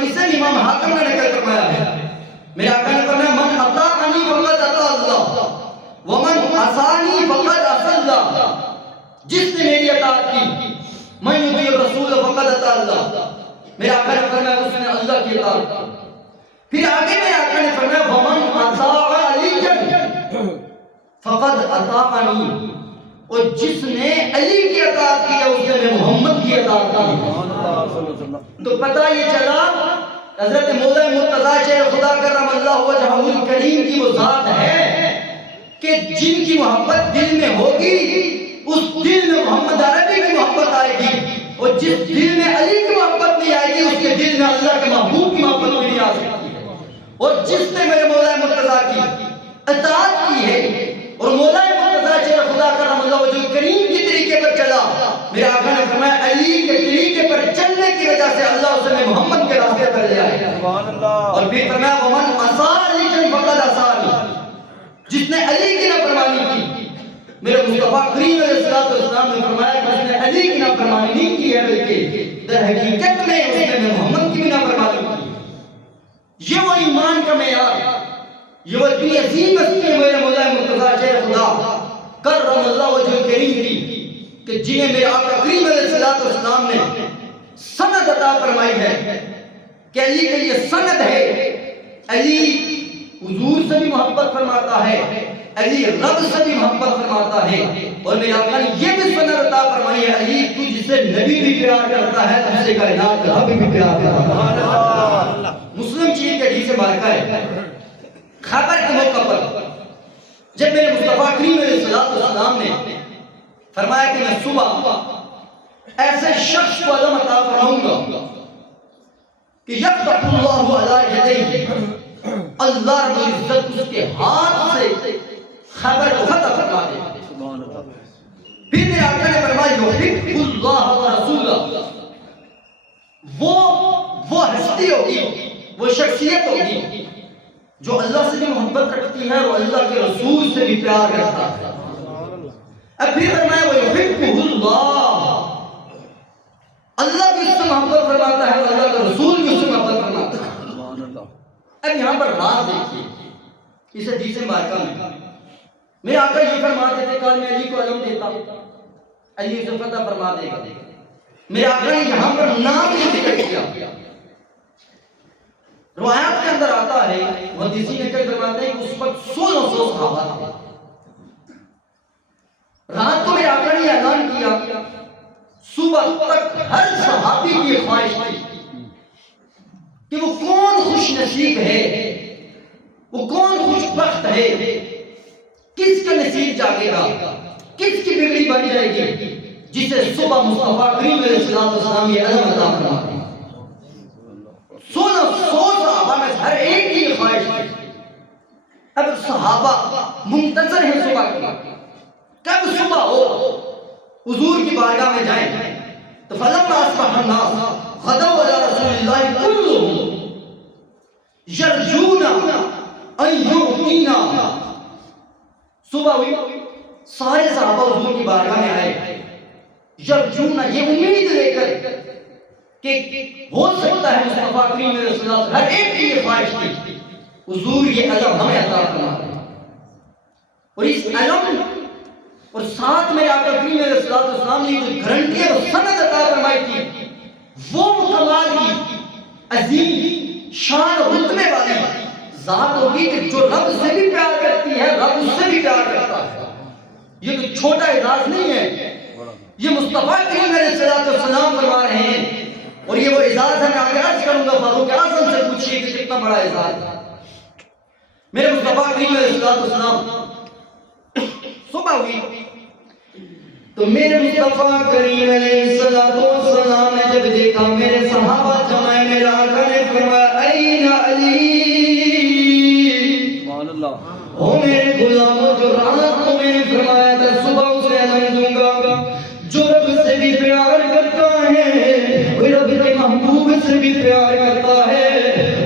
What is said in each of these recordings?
مسلم امام حاکم نے نقل فرمایا ہے، میرے آقا نے فرمایا من اطاعنی فقد اطاع اللہ ومن عصانی فقد عصى اللہ، جس نے میری اطاعت کی، من یطیع الرسول فقد اطاع اللہ، میرے آقا نے فرمایا اس نے اللہ کی اطاعت کی۔ پھر آگے میرے آقا نے فرمایا ومن اطاع علی فقد اطاعنی، اور جس نے علی کی اطاعت کی ہے اس نے محمد کی اطاعت کی۔ تو پتہ یہ چلا حضرت مولا مرتضیٰ شیخ خدا کرم اللہ وجہہ الکریم کی وہ ذات ہے کہ جن کی محبت دل میں ہوگی اس دل میں محمد عربی کی محبت آئے گی، اور جس دل میں علی کی محبت نہیں آئے گی اس کے دل میں اللہ کے محبوب کی محبت بھی نہیں آ سکتی ہے۔ اور جس نے میرے مولا مرتضیٰ کی اطاعت کی ہے اور مولا مرتضیٰ شیخ خدا کرم اللہ وجہہ الکریم کی طریقے پر چلا، میرے آقا نے فرمایا علی کے طریقے پر چلنے کی وجہ سے اللہ اسے محمد کے راستے پر لے آئے۔ اور پھر فرمایا ومن عصى علی فقد عصانی، جس نے علی کی نافرمانی کی، میرے مصطفیٰ کریم علیہ السلام نے فرمایا کہ اس نے علی کی نافرمانی نہیں کی ہے بلکہ در حقیقت میں اس نے محمد کی بھی نافرمانی کی۔ یہ وہ ایمان کا معیار، یہ وہ اتنی عظیم ہستی ہے میرے مولا مرتضیٰ شیخ خدا کرم اللہ وجہہ الکریم کی کہ جنہیں میرے آقا کریم علیہ السلام نے سند عطا فرمائی ہے کہ علی کے یہ سند ہے، علی حضور سے بھی محبت فرماتا ہے، علی رب سے بھی محبت فرماتا ہے، اور میرے آقا نے یہ بھی سند عطا فرمائی ہے علی تجھ سے نبی بھی پیار کرتا ہے، تجھ سے کائنات کا رب بھی پیار کرتا ہے۔ مسلم چیز کے حدیث مبارکہ ہے، خیبر کے موقع پر جب میرے مصطفیٰ کریم علیہ السلام نے فرمایا کہ میں صبح ایسے شخص کو علم عطا فرماؤں گا کہ یفتح اللہ علی یدیہ، اللہ رب العزت اس کے ہاتھ سے خیبر کو فتح فرما دے۔ پھر میرے آقا نے فرمایا یحب اللہ ورسولہ، وہ ہستی ہوگی، وہ شخصیت ہوگی جو اللہ سے بھی محبت رکھتی ہے اور اللہ کے رسول سے بھی پیار کرتا ہے۔ اب پھر فرمایا وَيُحِبُّهُ اللَّهُ، اللہ بھی اس سے محبت فرماتا ہے اور اللہ کا رسول بھی اس سے محبت فرماتا ہے۔ اب یہاں پر راز دیکھیے اس حدیث مبارکہ میں میرے آقا یہ فرماتے تھے کہ میں علی کو علم دیتا علی اسے فتح فرما دے گا، میرے آقا نے یہاں پر نام ہی ذکر کیا۔ روایات کے اندر آتا ہے محدثین نے کہا فرماتے ہیں کہ اس وقت 1600 صحابہ تھے۔ رات کو میرے آقا نے اعلان کیا، صبح تک ہر صحابی کی خواہش تھی کہ وہ کون خوش نصیب ہے، وہ کون خوش بخت ہے، کس کا نصیب جاگے گا، کس کی بگڑی بن جائے گی جسے صبح مصطفیٰ کریم علیہ السلام یہ علم عطا فرما دے۔ 1600 صحابہ میں ہر ایک کی خواہش تھی۔ اب صحابہ منتظر ہیں صبح کی، کب صبح ہو حضور کی بارگاہ میں جائیں۔ تو فلما اصبح الناس غدوا على رسول اللہ كلهم یرجون ان یعطینا، صبح ہوئی سارے صحابہ حضور کی بارگاہ میں آئے، یرجون یہ امید لے کر کہ ہو سکتا ہے مصطفیٰ کریم علیہ السلام، ہر ایک کی یہ خواہش تھی حضور یہ علم ہمیں عطا فرما دیں، اور اس علم اور ساتھ میں آقا کریم علیہ السلام نے جو گارنٹی اور سند عطا فرمائی تھی وہ کمال کی عظیم شان اور رتبے والی ذات ہوگی کہ جو رب سے بھی پیار کرتی ہے رب اس سے بھی پیار کرتا ہے۔ یہ کوئی چھوٹا اعزاز نہیں ہے، یہ مصطفیٰ کریم علیہ السلام فرما رہے ہیں، اور یہ وہ اعزاز ہے۔ میں آگے عرض کروں گا فاروق اعظم سے پوچھئے کہ کتنا بڑا اعزاز ہے۔ میرے مصطفیٰ کریم علیہ السلام صبح ہوئی تو میرے مصطفیٰ کریم علیہ السلام نے جب دیکھا میرے صحابہ جمع، میرے آقا نے فرمایا این علی، او میرے غلاموں جو رات کو میں نے فرمایا تھا صبح اسے علم دوں گا، جو رب سے بھی پیار کرتا ہے وہ رب کے محبوب سے بھی پیار کرتا ہے،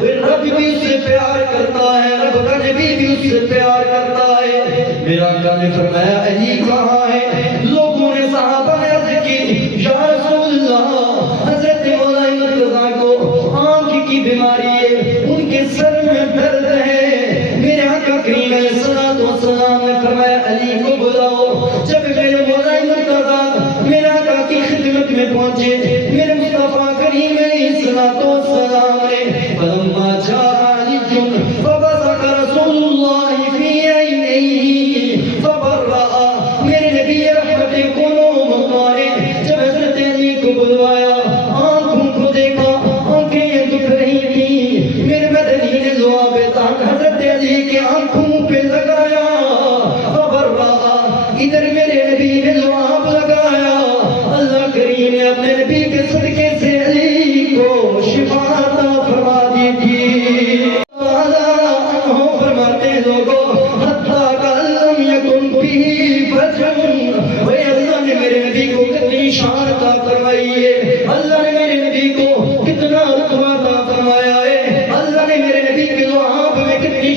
وہ رب بھی اس سے پیار کرتا ہے، رب کا نبی بھی اس سے پیار کرتا ہے۔ میرا آقا نے فرمایا علی کہاں ہے؟ لوگوں نے صحابہ نے عرض کی یا رسول اللہ، حضرت مولا مرتضیٰ کو آنکھ کی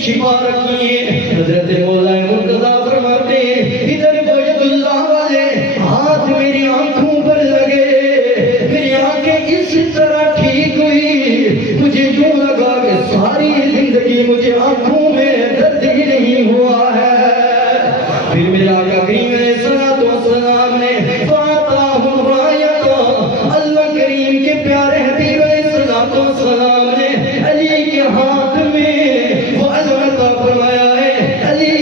شفا رکھی ہے۔ حضرت مولا مرتضیٰ فرماتے ہیں ادھر بیت اللہ والے ہاتھ میری آنکھوں پر لگے، میری آنکھیں اس طرح ٹھیک ہوئی، مجھے یوں لگا کہ ساری زندگی مجھے آنکھوں میں درد ہی نہیں ہوا ہے۔ پھر میرا آقا کریم علیہ الصلوۃ والسلام نے فاتحہ رایت، اللہ کریم کے پیارے حبیب علیہ الصلوۃ والسلام نے علی کے ہاتھ میں وہ علم عطا فرمایا ہے۔ علی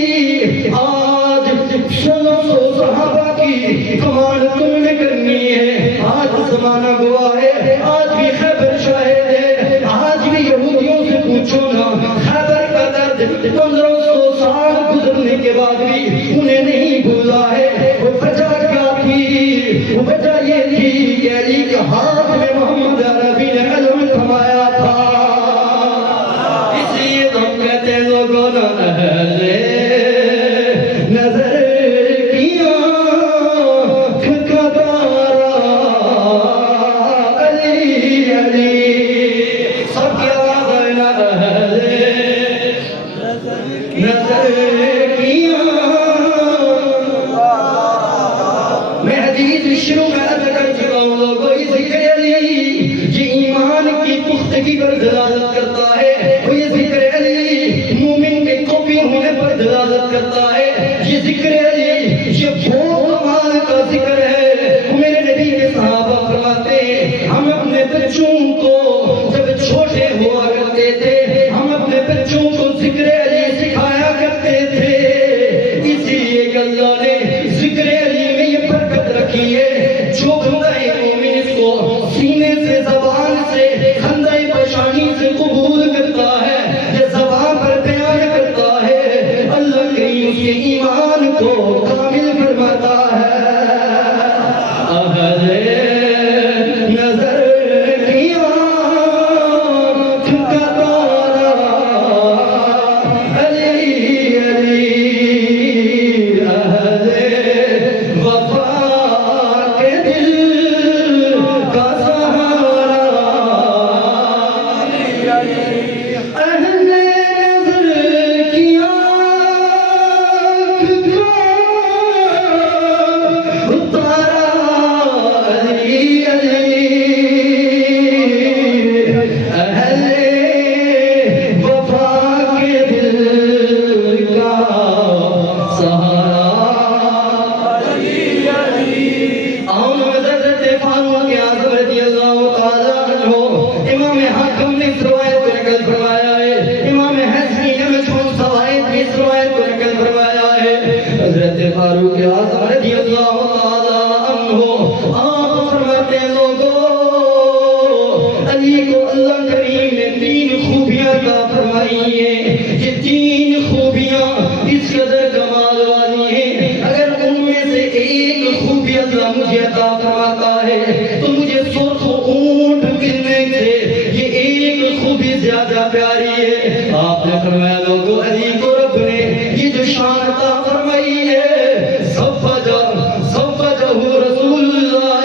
آج 1600 صحابہ کی کمال تم نے کرنی ہے، آج زمانہ گواہ ہے، آج بھی خیبر شاہد ہے، آج بھی یہودیوں سے پوچھو نا خیبر کا درد 1500 سال گزرنے کے بعد بھی انہیں نہیں بھولا ہے۔ وہ وجہ کیا تھی؟ وہ وجہ یہ تھی کہ علی کے ہاتھ میں محمد عربی نے علم تھمایا تھا۔ اس لیے تو ہم کہتے ہیں لوگوں نے نظر کیا ٹھکدارا علی علی، سب کی آواز ہے نا نظر کیا۔ میں حدیث شروع میں عرض کر چکا ہوں لوگوں، یہ ذکر علی یہ ایمان کی پختگی پر دلالت کرتا ہے، اور یہ ذکر علی مومن کے قوی ہونے پر دلالت کرتا ہے۔ یہ ذکر علی یہ بہت کمال کا ذکر ہے۔ میرے نبی کے صحابہ فرماتے ہیں ہم اپنے بچوں کو جب چھوٹے ہوا کرتے تھے ہم اپنے بچوں کو ذکر علی سکھایا کرتے تھے، اسی لیے کہ اللہ نے ذکر علی میں یہ برکت رکھی ہے۔ جو بندہ مومن اس کو سینے سے زبان سے خندہ پیشانی سے قبول کرتا ہے، یہ زبان پر بیان کرتا ہے، اللہ کریم اس کے ایمان کو کامل فرماتا ہے۔ اہل نظر کیا ٹھکدارا علی علی، اہل وفا کے دل کا سہارا اہل نظر کیا اتارا علی علی، اہل وفا کے دل کا سہارا علی علی۔ آؤں حضرت فاروق اعظم رضی اللہ تعالیٰ عنہ، امام حاکم نے اس روایت کو نقل فرمایا ہے، امام حسنی نے مجموع شواہد کی اس روایت کو نقل فرمایا ہے۔ حضرت فاروق اعظم رضی اللہ تعالیٰ عنہ آپ فرماتے ہیں لوگوں علی کو اللہ کریم نے 3 خوبیاں عطا فرمائی ہیں، یہ 3 خوبیاں اس قدر کمال والی ہیں، اگر ان میں سے ایک خوبی اللہ مجھے عطا فرماتا ہے تو مجھے سرخ اونٹ ملنے سے یہ ایک خوبی زیادہ پیاری ہے۔ آپ نے فرمایا لوگوں علی کو رب نے یہ جو شان عطا فرمائی ہے، زوجہ رسول اللہ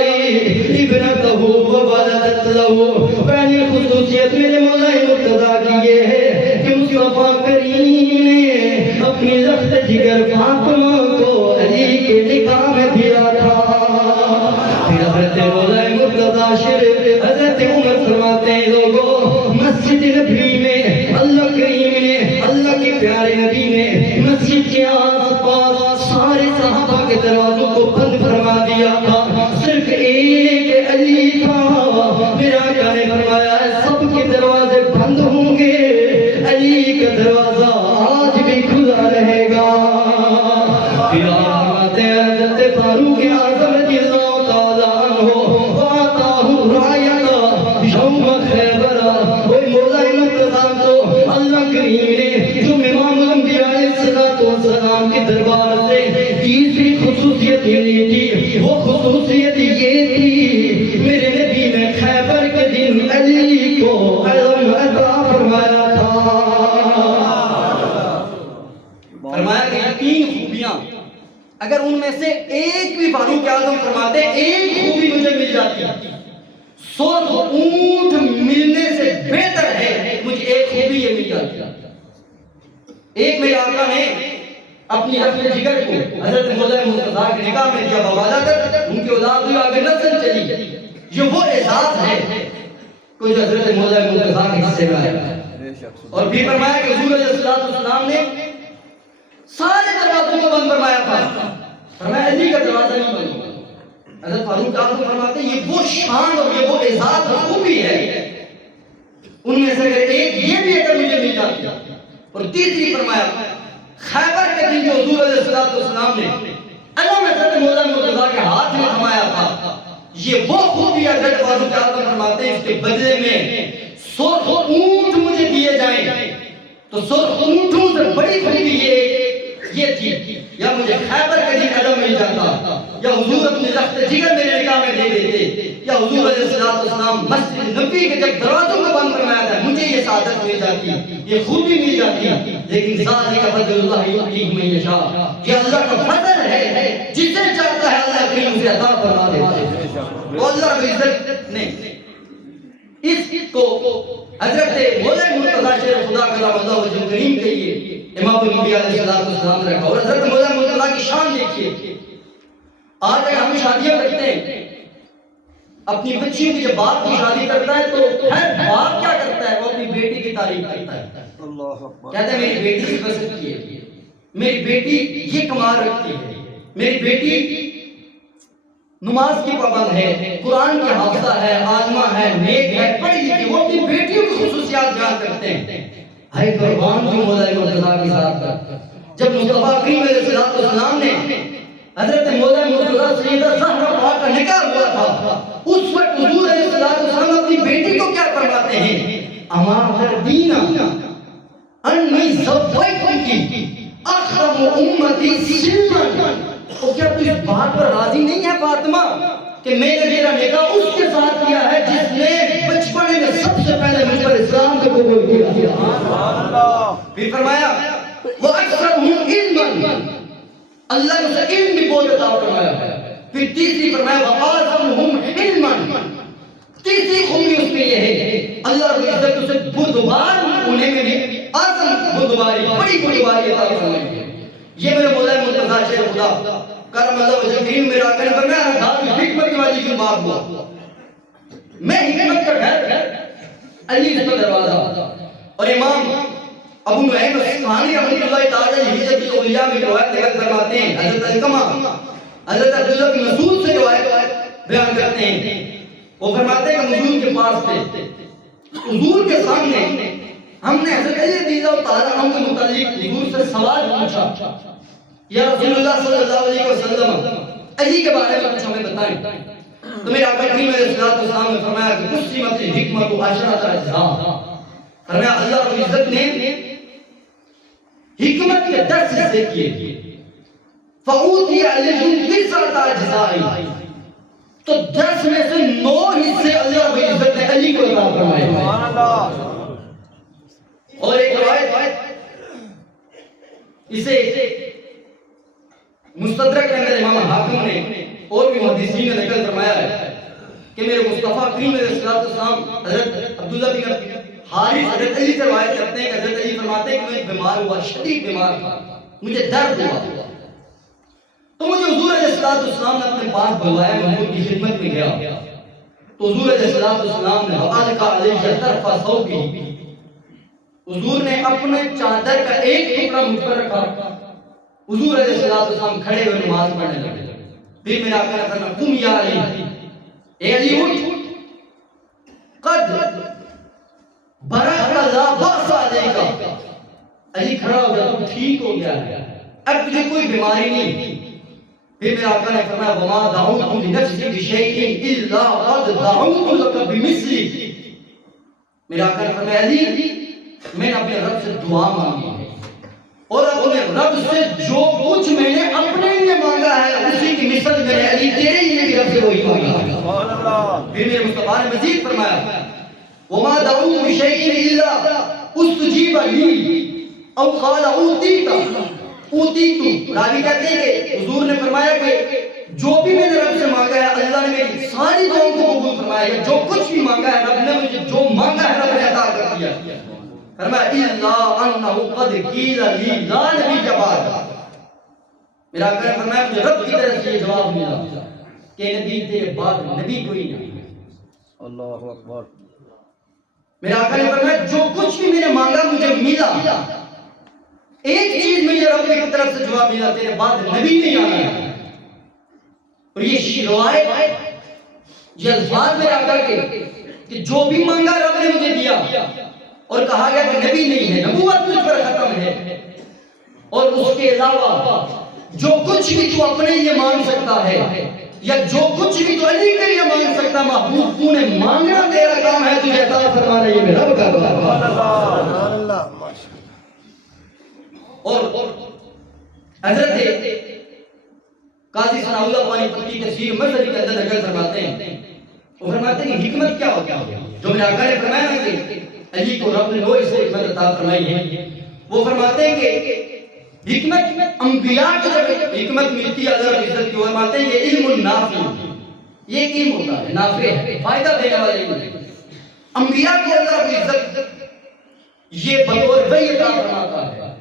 ابنتہ وولدت لہ، پہلی خصوصیت میرے مولا مرتضیٰ کی یہ ہے کہ مصطفیٰ کریم نے اپنی لخت جگر فاطمہ کو علی کے نکاح میں دیا تھا۔ پھر حضرت مولا مرتضیٰ شریف حضرت عمر فرماتے ہیں لوگوں مسجد نبی میں اللہ کریم نے اللہ کے پیارے نبی نے مسجد کے آس پاس سارے صحابہ کے دروازوں کو بند فرما دیا تھا، صرف ایک علی تھا۔ میرا آقا نے فرمایا سب کے دروازے بند ہوں گے، علی کا دروازہ آج بھی کھلا رہے گا۔ پھر آپ فرماتے ہیں حضرت فاروق اعظم رضی اللہ تعالیٰ عنہ فاتحہ رایت یوم خیبر، وہ مولا مرتضیٰ کو اللہ کریم نے جو امام الانبیاء علیہ الصلوۃ والسلام کے دربار سے تیسری خصوصیت یہ تھی، وہ خصوصیت یہ تھی میرے نبی نے خیبر کے دن علی کو علم عطا فرمایا تھا۔ فرمایا کہ یہ 3 خوبیاں اگر ان میں سے ایک بھی فاروق اعظم فرماتے ایک خوبی مجھے مل جاتی، سرخ اونٹ ملنے سے بہتر ہے مجھے ایک خوبی یہ مل جاتی۔ ایک میرے آقا نے اپنی رفع جگر کو حضرت مولا مرتضیٰ کے نکاح میں دیا بوالا کر، ان کی اولاد ہوئی، آگے نسل چلی. یہ وہ اعزاز ہے جو حضرت مولا مرتضیٰ کے حصے میں آیا. اور پھر فرمایا کہ حضور علیہ السلام نے سارے دروازوں کو بند فرمایا تھا، فرمایا علی کا دروازہ نہیں بند. حضرت فاروق اعظم فرماتے ہیں یہ وہ شان اور یہ وہ اعزاز اور خوبی ہے ان میں سے ایک یہ بھی اگر مجھے مل جاتی. اور تیسری فرمایا خیبر کے دن جو حضور علیہ السلام نے علم حضرت مولا مرتضیٰ کے ہاتھ میں تھمایا تھا، یہ وہ خوبی حضرت فاروق اعظم فرماتے ہیں اس کے بدلے میں سرخ اونٹ مجھے دیے جائیں تو سرخ اونٹوں سے بڑی خوبی یہ تھی. یا مجھے خیبر کے دن علم مل جاتا، یا حضور اپنے لخت جگر میرے نکاح میں دے دیتے، یا حضور علیہ السلام مسجد نبی کے جب دروازوں کو بند فرمایا تھا مجھے یہ سعادت مل جاتی، یہ خوبی مل جاتی. لیکن ذالک فضل اللہ یؤتیہ من یشاء، یہ اللہ کا فضل ہے، جسے چاہتا ہے اللہ کریم اسے عطا فرما دیتا ہے. تو اللہ رب العزت نے اس کو حضرت مولا مرتضیٰ شیر خدا کرم اللہ وجہ کریم کے لیے امام الانبیاء علیہ السلام نے رکھا. اور حضرت مولا مرتضیٰ کی شان دیکھیے. آج اگر ہم شادیاں کرتے ہیں اپنی بچیوں کی جب باپ کی شادی کرتا ہے تو ہر باپ کیا کرتا ہے؟ وہ اپنی بیٹی کی تعریف کرتا ہے، کہتا ہے میری بیٹی کی بسط کی ہے، میری بیٹی یہ کمال رکھتی ہے، میری بیٹی نماز کی پابند ہے، قرآن کی حافظہ ہے، عالمہ ہے، نیک ہے، پڑھی لکھی. وہ اپنی بیٹیوں کی خصوصیات بیان کرتے ہیں. ہے قربان جو مولا مرتضیٰ کی ذات کا. جب مصطفیٰ کریم علیہ السلام نے حضرت مولا مرتضیٰ سیدہ زہرا پاک کا نکاح ہوا تھا، اس وقت حضور علیہ السلام اپنی بیٹی کو کیا فرماتے ہیں؟ اما تردینا انی زوجتکی اخرم امتی سلما. اور کیا تو اس بات پر راضی نہیں ہے فاطمہ کہ میں نے میرا نکاح اس کے ساتھ کیا ہے جس نے بچپنے میں سب سے پہلے مجھ پر اسلام کو قبول کیا. پھر فرمایا وَأَكْثَرُهُمْ عِلْمًا، اللہ نے اسے علم بھی بہت عطا فرمایا. پھر تیسری فرمایا وَأَعْظَمُهُمْ عِلْمًا، تیسری خوبی اس میں یہ ہے اللہ رب العزت اسے بردبار ہونے میں بھی اعظم بردباری، بڑی بردباری عطا فرمائی. یہ میرے مولا مرتضیٰ شیر خدا کرم اللہ وجہ کریم میرا آقا نے فرمایا دار حکمت والی جو بات ہوا، میں حکمت کا گھر علی کا دروازہ. اور امام ابو نعیم اصفہانی رحمۃ اللہ تعالی علیہ ہجرت الاولیاء میں روایت نقل فرماتے ہیں. حضرت علقمہ حضرت عبداللہ بن مسعود سے روایت بیان کرتے ہیں. وہ فرماتے ہیں کہ حضور کے پاس تھے، حضور کے سامنے ہم نے حضرت علی رضی اللہ تعالیٰ عنہ کے متعلق حضور سے سوال پوچھا، یا رسول اللہ صلی اللہ علیہ وسلم علی کے بارے میں کچھ ہمیں بتائیں. تو میرے آقا کریم علیہ السلام نے فرمایا کہ قسمت الحکمت عشرۃ اجزاء، فرمایا اللہ رب العزت نے حکمت کے 10 حصے کیے، فاوتی علیہم 9 اجزاء، تو 10 میں سے 9 حصے اللہ رب العزت نے علی کو عطا فرمائے. سبحان اللہ. اور ایک روایت اسے مستدرک کے اندر امام حاکم نے اور بھی محدثین نے نقل فرمایا ہے کہ میرے مصطفیٰ کریم علیہ السلام حضرت عبداللہ بن حارث حضرت علی سے روایت کرتے ہیں کہ حضرت علی فرماتے ہیں کہ میں بیمار ہوا، شدید بیمار تھا، مجھے درد ہوا، تو مجھے حضور علیہ السلام نے اپنے پاس بلوایا، میں حضور کی خدمت میں گیا تو حضور علیہ السلام نے وَأَلْقَى عَلَيْهِ طَرْفَ ثَوْبِهِ، حضور نے اپنے چادر کا ایک ٹکڑا مجھ پر رکھا. حضور علیہ السلام کھڑے ہوئے نماز پڑھنے لگے. پھر میرا آقا نے فرمایا قم یا علی، اے علی اٹھ، قد برأت لا بأس علیک، علی کھڑا ہو گیا، تو ٹھیک ہو گیا ہے، اب تجھے کوئی بیماری نہیں. پھر میرا آقا نے فرمایا وما دعوت لنفسی بشیء الا قد دعوت لک بمثلی. میرا آقا نے فرمایا علی میں نے اپنے رب سے دعا مانگی ہے اور اپنے رب سے جو کچھ میں نے اپنے لیے مانگا ہے اسی کی مثل میرے علی تیرے لیے بھی رب سے وہی مانگا ہے. پھر میرے مصطفیٰ نے مزید فرمایا وما دعوت بشیء الا استجیب لی او قال اوتیت. راوی کہتے ہیں کہ حضور نے فرمایا کہ جو بھی میں نے رب سے مانگا ہے اللہ نے میری ساری دعاؤں کو قبول فرمایا ہے، جو کچھ بھی مانگا ہے رب نے مجھے جو مانگا ہے رب نے عطا کر دیا. فرمایا الا انہ قد قیل لی لا نبی جبار. میرا آقا نے فرمایا مجھے رب کی طرف سے یہ جواب ملا کہ نبی تیرے بعد نبی کوئی نہیں. اللہ اکبر. میرا آقا نے فرمایا جو کچھ بھی میں نے مانگا مجھے ملا. ایک چیز مجھے رب کی طرف سے جواب ملا تیرے بعد نبی نہیں آنا. اور یہ روایت یہ الفاظ میرے آقا کے کہ جو بھی مانگا رب نے مجھے دیا اور کہا گیا کہ نبی نہیں ہے, نبوت تجھ پر ختم ہے. اور اس کے علاوہ جو کچھ بھی تو اپنے لیے مانگ سکتا ہے یا جو کچھ بھی تو علی کے لیے مانگ سکتا, محبوب تو نے مانگنا تیرا کام ہے, تجھے عطا فرمانا یہ میرا رب کا کام ہے. اور حضرت قاضی ثناء اللہ پانی پتی تفسیر مظہری کے اندر نقل فرماتے ہیں, وہ فرماتے ہیں کہ حکمت کیا ہوتا ہے جو میرے آقا نے فرمایا کہ علی کو رب نے وہ اس سے حکمت عطا فرمائی ہے. وہ فرماتے ہیں کہ حکمت انبیاء کو جب حکمت ملتی ہے اللہ عزت کی, وہ فرماتے ہیں یہ علم نافع, یہ علم ہوتا ہے نافع ہے, فائدہ دینے والا علم. انبیاء کو اللہ عزت یہ بطور وحی عطا فرماتا ہے.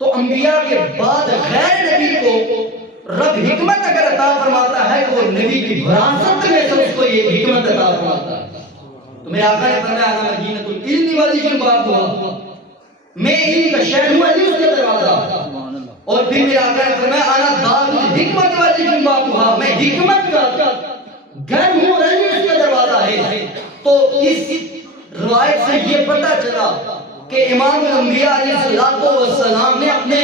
تو انبیاء کے بعد غیر نبی کو رب حکمت اگر عطا فرماتا ہے تو وہ نبی کی وراثت میں سے اس کو یہ حکمت عطا فرماتا ہے. تو میرے آقا نے فرمایا انا مدینۃ العلم والی جن بات ہوا, میں علم کا شہر ہوں, علی اس کا دروازہ. اور پھر میرے آقا نے فرمایا انا دار الحکمت والی جن بات ہوا, میں حکمت کا گھر ہوں, علی اس کا دروازہ ہے. تو اس روایت سے یہ پتہ چلا کہ امام الانبیاء علیہ السلام نے اپنے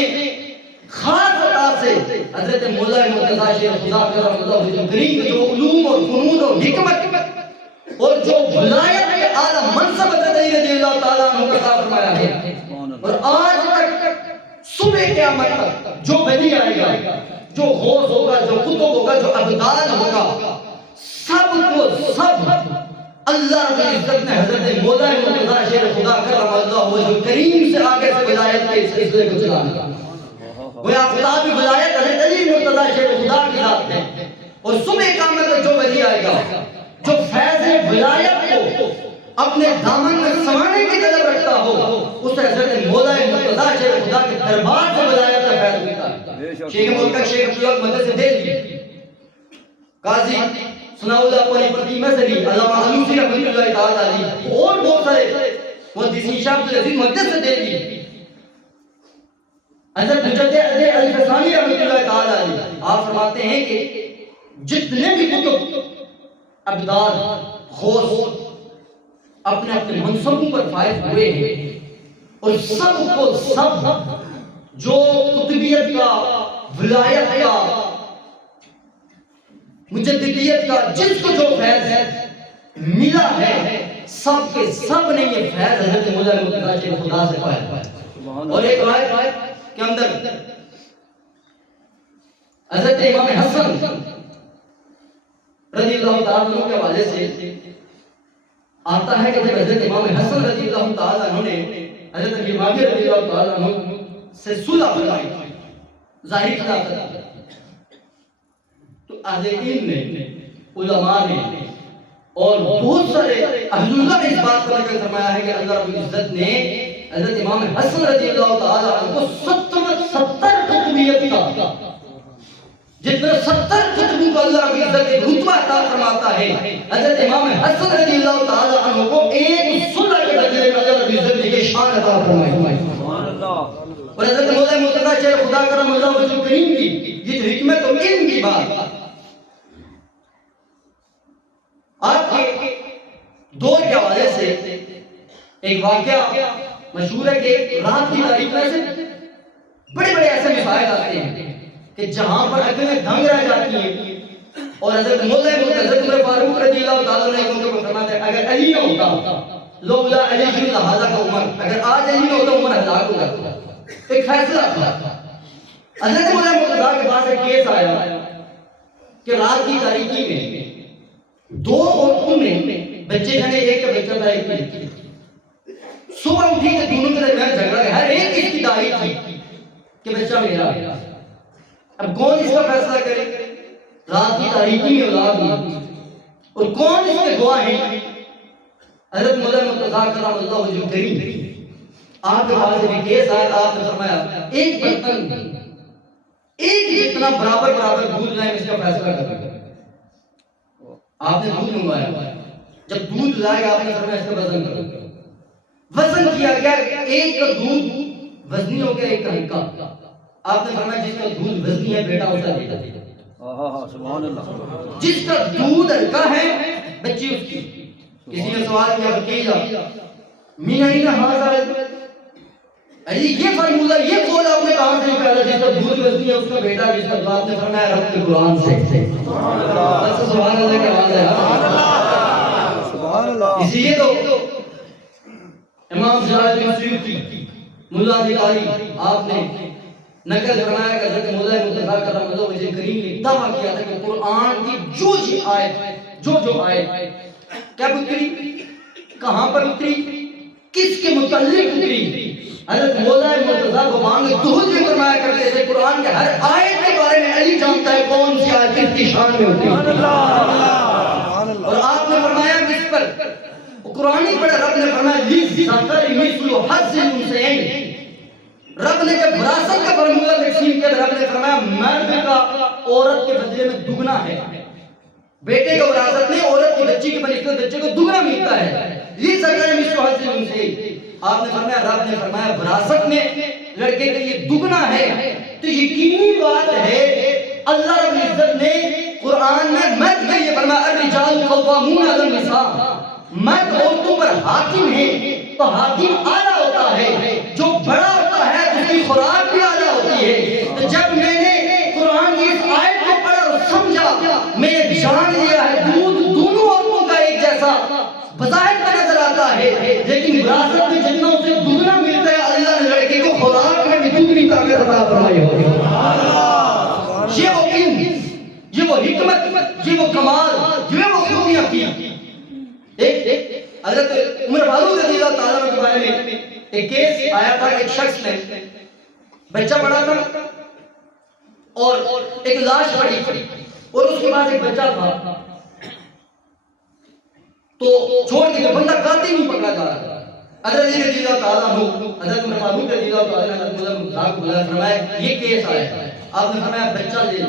خاص عطا سے حضرت مولا مرتضی شیخ خدا کرم اللہ وجہ کریم کے جو علوم اور فنون اور حکمت اور جو ولایت کے اعلیٰ منصب حضرت علی رضی اللہ تعالیٰ عنہ کا عطا فرمایا ہے. اور آج تک صبح قیامت تک جو ولی آئے گا, جو غوث ہوگا, جو قطب ہوگا, جو ابدال ہوگا, سب کو سب اللہ رب العزت نے حضرت مولا مرتضی شیخ خدا کرم اللہ وجہ کریم سے آگے سے ولایت کے سلسلے کو چلانا. وہ آفتاب ولایت حضرت علی مرتضی شیخ خدا کی ذات ہے. اور صبح قیامت تک جو ولی آئے گا, جو فیض ولایت کو اپنے دامن میں سمانے کی طلب رکھتا ہو, اس حضرت مولا مرتضی شیخ خدا کے دربار سے ولایت کا فیض ملتا ہے. شیخ ملک شیخ عبداللہ مدرسے دہلوی, قاضی ثناء اللہ پانی پتی مظہری, علامہ علوسی رحمۃ اللہ تعالی علیہ, اور بہت سارے محدثین شاہ عبد العزیز مدرسے دہلوی, حضرت مجدد الفسانی رحمۃ اللہ تعالی علیہ, آپ فرماتے ہیں کہ جتنے بھی کتب ابدال غوث اپنے اپنے منصبوں پر فائز ہوئے ہیں, اور سب کو سب جو قطبیت کا, ولایت کا, مجددیت کا, جس کو جو فیض ملا ہے, سب کے سب نے یہ فیض حضرت مولا مرتضی شیخ خدا سے پایا. اور ایک روایت کے اندر حضرت امام حسن رضی اللہ تعالیٰ عنہ کے حوالے سے آتا ہے کہ جب حضرت امام حسن رضی اللہ تعالیٰ عنہ نے حضرت ابی معاویہ رضی اللہ تعالیٰ عنہ سے صلح فرمائی, ظاہری خلافت, تو اہل علم نے, علماء نے اور بہت سارے اہل اللہ نے اس بات کو نقل فرمایا ہے کہ اللہ رب العزت نے حضرت امام حسن رضی اللہ تعالیٰ عنہ کو 70 قطبیت کا, جتنے 70 قطبوں کو اللہ رب العزت ایک رتبہ عطا فرماتا ہے, حضرت امام حسن رضی اللہ تعالیٰ عنہ کو ایک صلح کے بدلے میں اللہ رب العزت نے یہ شان عطا فرمائی. اور حضرت مولا مرتضی شیخ خدا کرم اللہ وجہ کریم کی یہ جو حکمت اور علم کی بات آپ کے دور کے حوالے سے ایک واقعہ مشہور ہے کہ رات کی تاریخ میں سے بڑے بڑے ایسے مسائل آتے ہیں کہ جہاں پر عقلیں دھنگ رہ جاتی ہیں, اور حضرت مولا حضرت عمر فاروق رضی اللہ تعالیٰ عنہ ان کو فرماتے ہیں اگر علی نہ ہوتا, لولا علی لہذا عمر, اگر آج علی نہ ہوتا عمر ہلاک ہو جاتا. ایک فیصلہ تھا. حضرت مولا مرتضی کے پاس ایک کیس آیا کہ رات کی تاریکی میں دو عورتوں نے بچے جانے, ایک کا بچہ تھا, ایک کی صبح اٹھی کہ دونوں کے درمیان جھگڑا گیا, ہر ایک اس کی دعوی تھی کہ بچہ میرا ہے. اب کون اس کا فیصلہ کرے, رات کی تاریکی میں اولاد نہیں, اور کون اس کے گواہ ہیں, حضرت مولا مرتضی کرم اللہ وجہ کریم. آپ کے پاس ایک کیس آیا، آپ نے فرمایا ایک برتن ایک جتنا برابر دودھ لائیں اس کا فیصلہ کر دیں۔ آپ نے دودھ منگوایا، جب دودھ لائے آپ نے فرمایا اس کا وزن کرو، وزن کیا گیا، ایک کا دودھ وزنی ہو گیا، ایک کا ہلکا۔ آپ نے فرمایا جس کا دودھ وزنی ہے بیٹا اسے دے دو، سبحان اللہ، جس کا دودھ ہلکا ہے بچی اس کی۔ کسی نے سوال کیا بتائیے من این ھذا، علی یہ فارمولہ یہ قول آپ نے کہاں سے نکالا جس کا دودھ وزنی ہے اس کا بیٹا جس کا دودھ؟ آپ نے فرمایا رب کے قرآن سے۔ سبحان اللہ کی آواز ہے، سبحان اللہ۔ اسی لیے تو امام جلال الدین سیوطی ملا علی آپ نے نقل فرمایا کہ حضرت مولا مصطفیٰ کرم اللہ وجہ کریم نے دعویٰ کیا تھا کہ قرآن کی جو آیت جو آیت کب اتری، کہاں پر اتری، کس کے متعلق اتری؟ حضرت مولا مرتضیٰ گمان میں دہل میں فرمایا کرتے تھے قرآن کے ہر آیت کے بارے میں علی جانتا ہے کون سی آیت کس کی شان میں ہوتی ہے۔ اور آپ نے فرمایا کس پر قرآن ہی پڑھا، رب نے فرمایا لِلذَّكَرِ مِثْلُ حَظِّ الْأُنثَيَيْنِ۔ رب نے جب وراثت کا فارمولہ تقسیم کیا رب نے فرمایا مرد کا عورت کے بدلے میں دگنا ہے، بیٹے کا وراثت میں عورت کی بچی کے بنسبت بچے کو دگنا ملتا ہے۔ لِلذَّكَرِ مِثْلُ حَظِّ الْأُنثَيَيْنِ۔ آپ نے فرمایا رب نے فرمایا وراثت میں لڑکے کے لیے دگنا ہے، تو یقینی بات ہے اللہ رب العزت نے قرآن میں مرد کے لیے فرمایا الرجال قوامون علی النساء، مرد عورتوں پر حاکم ہے، تو حاکم اعلیٰ ہوتا ہے، جو بڑا ہوتا ہے اس کی خوراک بھی اعلیٰ ہوتی ہے۔ تو جب میں نے قرآن کی اس آیت کو پڑھا اور سمجھا، میں نے جان لیا ہے دودھ دونوں عورتوں کا ایک جیسا بظاہر کا نظر آتا ہے، لیکن وراثت میں جتنا اسے دگنا ملتا ہے اللہ نے لڑکے کو خوراک میں بھی دگنی طاقت عطا فرمائی ہوگی۔ یہ وہ علم، یہ وہ حکمت، یہ وہ کمال، یہ وہ خوبیاں کی۔ ایک حضرت عمر فاروق رضی اللہ تعالیٰ عنہ کے بارے میں ایک کیس آیا تھا، ایک شخص نے بچہ پڑا تھا اور ایک لاش پڑی تھی اور اس کے پاس ایک بچہ تھا، تو چھوڑ کے بندہ قاتل نہیں پکڑا جا رہا۔ حضرت علی رضی اللہ تعالیٰ عنہ، حضرت عمر فاروق رضی اللہ تعالیٰ عنہ حضرت مولا کو بلایا، فرمایا یہ کیس آیا، آپ نے فرمایا بچہ لے لو،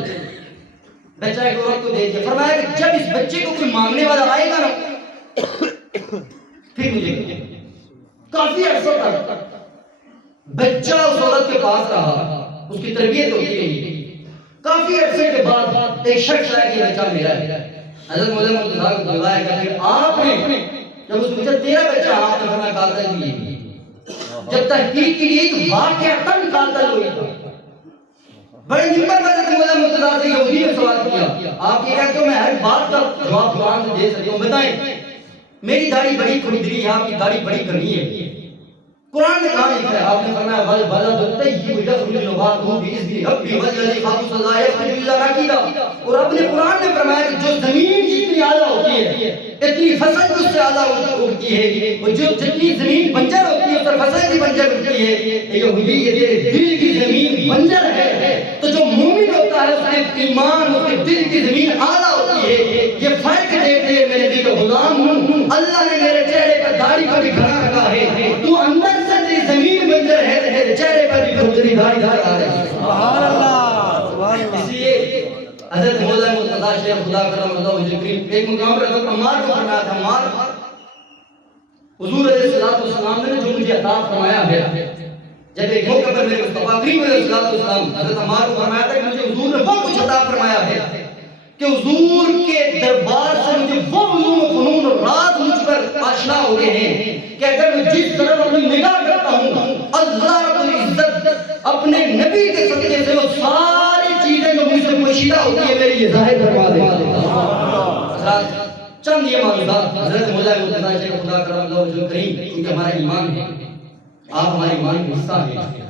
بچہ ایک عورت کو دے دیا، فرمایا کہ جب اس بچے کو کوئی مانگنے والا آئے گا نا پھر مجھے کافی عرصہ تک بچہ اس عورت کے پاس رہا، اس کی تربیت ہوتی رہی، کافی عرصے کے بعد ایک شخص آیا کہ بچہ میرا ہے۔ حضرت مولا مرتضیٰ کو بلوایا کہ پھر آپ نے جب اس پوچھا تیرا بچہ، آپ نے فرمایا قاتل نہیں ہے۔ جب تحقیق کی گئی تو واقعتاً قاتل ہوئی تھا۔ بڑے نمبر پر حضرت مولا مرتضیٰ سے یہودی نے سوال کیا، آپ یہ کہتے ہو میں ہر بات کا جواب قرآن سے دے سکتا ہوں، بتائیں میری داڑھی بڑی کھردری ہے، آپ کی داڑھی بڑی کرنی ہے، قرآن نے کہا لکھا ہے؟ آپ نے فرمایا بل بلد الطیب یخرج نباتہ باذن ربہ والذی خبث لا یخرج الا نکدا۔ اور اپنے قرآن نے فرمایا کہ جو زمین جتنی اعلیٰ ہوتی ہے اتنی فصل اس سے اعلیٰ ہوتی ہے، اور جو جتنی زمین بنجر ہوتی ہے اس پر فصل بھی بنجر ہوتی ہے۔ یہودی یہ دل کی زمین بنجر ہے، تو جو مومن ہوتا ہے اس کے ایمان، اس کے دل کی زمین اعلیٰ ہوتی ہے۔ یہ فرق دیکھتے میرے دل کا غلام ہوں، اللہ نے میرے چہرے پر داڑھی کو بھی کھڑا رکھا ہے، تو اندر زمین بنجر ہے، تیرے چہرے پر بھی کھردری داڑھی آ رہی ہے۔ سبحان اللہ، سبحان اللہ۔ اس لیے حضرت مولا مرتضیٰ شیخ خدا کرم اللہ وجہ کریم ایک مقام پر حضرت عمار کو فرمایا تھا، عمار حضور علیہ السلام نے جو مجھے عطا فرمایا ہے، جب ایک موقع پر میرے مصطفیٰ کریم علیہ السلام حضرت عمار کو فرمایا تھا کہ مجھے حضور نے وہ کچھ عطا فرمایا ہے کہ حضور کے دربار سے مجھے وہ علوم و فنون اور راز مجھ پر آشنا ہو گئے ہیں کہ اگر میں جس طرف اپنی نگاہ کرتا ہوں اللہ رب العزت اپنے نبی کے صدقے سے وہ ساری چیزیں جو مجھ سے پوشیدہ ہوتی ہے میری یہ ظاہر کروا دیتا ہے۔ چند یہ معلومات حضرت مولا مرتضیٰ شیخ خدا کرم اللہ وجہ کریم، کیونکہ ہمارا ایمان ہے، آپ ہمارے ایمان کا حصہ ہیں،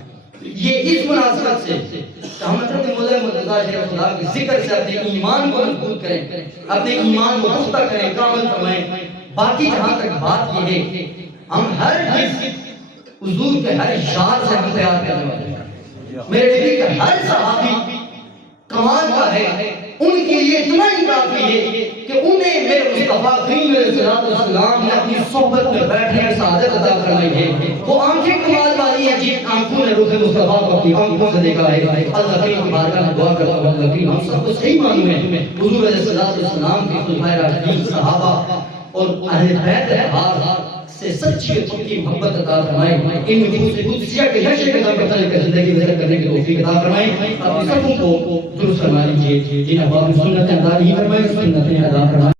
یہ اس مناسبت سے کہ ہم حضرت مولا مرتضیٰ شیخ خدا کے ذکر سے اپنے ایمان کو مضبوط کریں، اپنے ایمان کو پختہ کریں، کامل فرمائیں۔ باقی جہاں تک بات یہ ہے کہ ہم ہر حضور کے ہر یار سے ہم پیار کرنے والے ہیں، میرے نبی کے ہر صحابی کمال کا ہے، ان کے لیے اتنا ہی کافی ہے کہ انہیں میرے مصطفیٰ کریم علیہ السلام نے اپنی صحبت میں بیٹھنے کی سعادت عطا فرمائی ہے. وہ آنکھیں کمال والی ہیں جن آنکھوں نے روح مصطفیٰ کو اپنی آنکھوں سے دیکھا ہے. اللہ کریم کی بارگاہ میں دعا کرتا ہوں اللہ کریم ہم سب کو صحیح معلوم ہے حضور علیہ السلام کے خلفائے راشدین صحابہ اور اہل بیت اطہار سے سچی اور پکی محبت عطا فرمائے. ان نفوس قدسیہ کے نشے کے نام پر چل کر زندگی بسر کرنے کی توفیق عطا فرمائے. اپنی سبوں کو درست فرما لیجیے. جن احباب سنتیں ادا نہیں فرمائے سنتیں ادا فرمائے.